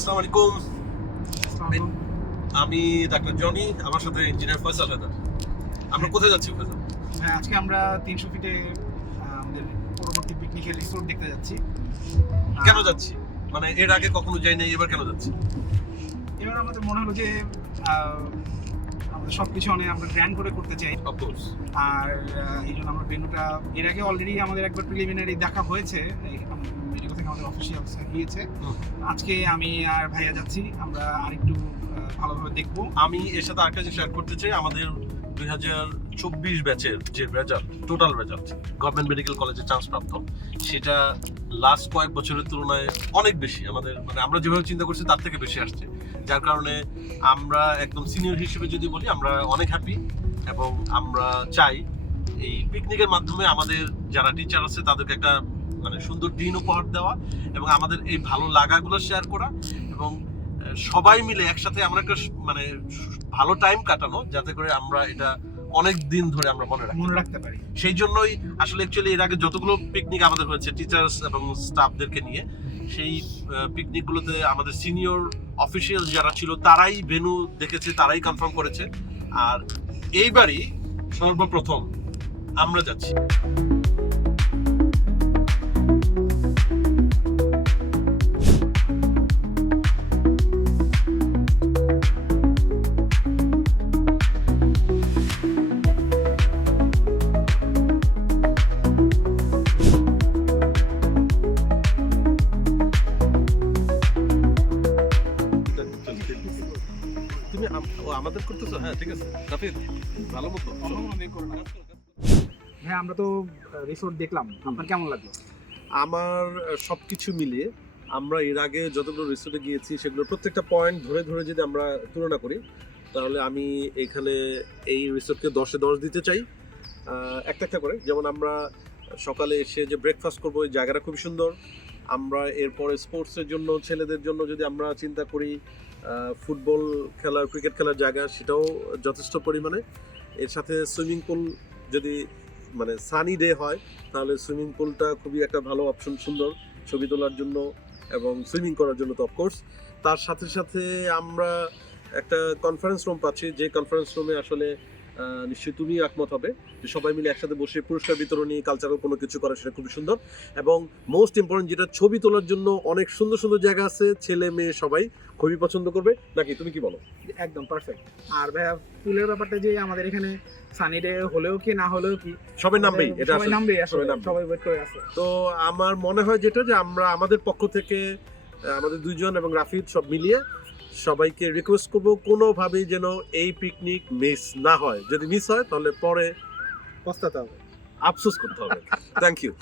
আসসালামু আলাইকুম। আমি ডাক্তার জনি, আমার সাথে ইঞ্জিনিয়ার ফয়সাল হায়দার। আমরা কোথায় যাচ্ছি ফয়সাল? হ্যাঁ, আজকে আমরা 300 ফিটে আমাদের পরবর্তী পিকনিকের রিসোর্ট দেখতে যাচ্ছি। কেন যাচ্ছি? মানে এর আগে কখনো যাই নাই, এবার কেন যাচ্ছি? এবার আমাদের মনে হলো যে আমাদের সবকিছু অনেক আমরা গ্র্যান্ড করে করতে চাই। অফকোর্স। আর এই জন্য আমরা ভেন্যুটা এর আগে অলরেডি আমাদের একবার প্রিলিমিনারি দেখা হয়েছে, মেডিকেল থেকে আমাদের অফিসিয়াল অফিসার গিয়েছে। আজকে আমি আর ভাইয়া যাচ্ছি, আমরা আরেকটু ভালোভাবে দেখবো। আমি এর সাথে আরেকটা জিনিস শেয়ার করতে চাই। আমাদের 2024 ব্যাচের যে result, total result government medical কলেজে চান্স প্রাপ্ত, সেটা লাস্ট কয়েক বছরের তুলনায় অনেক বেশি। আমাদের মানে আমরা যেভাবে চিন্তা করছি তার থেকে বেশি আসছে, যার কারণে আমরা একদম সিনিয়র হিসেবে যদি বলি আমরা অনেক হ্যাপি। এবং আমরা চাই এই পিকনিকের মাধ্যমে আমাদের যারা টিচার আছে তাদেরকে একটা মানে সুন্দর দিন উপহার দেওয়া এবং আমাদের এই ভালো লাগাগুলো শেয়ার করা এবং সবাই মিলে একসাথে আমরা একটা মানে ভালো টাইম কাটানো, যাতে করে আমরা এটা অনেক দিন ধরে আমরা মনে রাখতে পারি। সেই জন্যই আসলে অ্যাকচুয়ালি এর আগে যতগুলো পিকনিক আমাদের হয়েছে টিচার্স এবং স্টাফদেরকে নিয়ে, সেই পিকনিকগুলোতে আমাদের সিনিয়র অফিসিয়াল যারা ছিল তারাই ভেন্যু দেখেছে, তারাই কনফার্ম করেছে। আর এইবারই সর্বপ্রথম আমরা যাচ্ছি। তুমি আমাদের করতেছো? হ্যাঁ, ঠিক আছে রাফিদ, ভালো মতো হ্যাঁ, আমরা তো রিসোর্ট দেখলাম, আপনার কেমন লাগলো? আমার সবকিছু মিলিয়ে আমরা এর আগে যতগুলো রিসোর্টে গিয়েছি সেগুলো প্রত্যেকটা পয়েন্ট ধরে ধরে যদি আমরা তুলনা করি, তাহলে আমি এখানে এই রিসোর্টকে 10-এ 10 দিতে চাই, একটা একটা করে। যেমন আমরা সকালে এসে যে ব্রেকফাস্ট করবো, ওই জায়গাটা খুব সুন্দর। আমরা এরপরে স্পোর্টসের জন্য ছেলেদের জন্য যদি আমরা চিন্তা করি, ফুটবল খেলার, ক্রিকেট খেলার জায়গা, সেটাও যথেষ্ট পরিমাণে। এর সাথে সুইমিং পুল, যদি মানে সানি ডে হয় তাহলে সুইমিং পুলটা খুবই একটা ভালো অপশন, সুন্দর ছবি তোলার জন্য এবং সুইমিং করার জন্য তো অফকোর্স। তার সাথে সাথে আমরা একটা কনফারেন্স রুম পাচ্ছি, যে কনফারেন্স রুমে আসলে নিশ্চয়ই তুমি একমত হবে যে সবাই মিলে একসাথে বসে পুরস্কার বিতরণী, কালচারাল কোনো কিছু করা, সেটা খুবই সুন্দর। এবং মোস্ট ইম্পর্টেন্ট যেটা, ছবি তোলার জন্য অনেক সুন্দর সুন্দর জায়গা আছে, ছেলে মেয়ে সবাই খুবই পছন্দ করবে। নাকি তুমি কি বলো? একদম পারফেক্ট। আর ভাইয়া, পুলের ব্যাপারটা যে আমাদের এখানে সানি ডে হলেও কি না হলেও কি সবাই নামবেই, এটা সবাই নামবেই, আসলে সবাই ওয়েট করে আছে। তো আমার মনে হয় যেটা, যে আমরা আমাদের পক্ষ থেকে আমাদের দুইজন এবং রাফিদ সব মিলিয়ে সবাইকে রিকোয়েস্ট করব কোনোভাবেই যেন এই পিকনিক মিস না হয়। যদি মিস হয় তাহলে পরে পস্তাতে হবে, আফসোস করতে হবে। Thank you.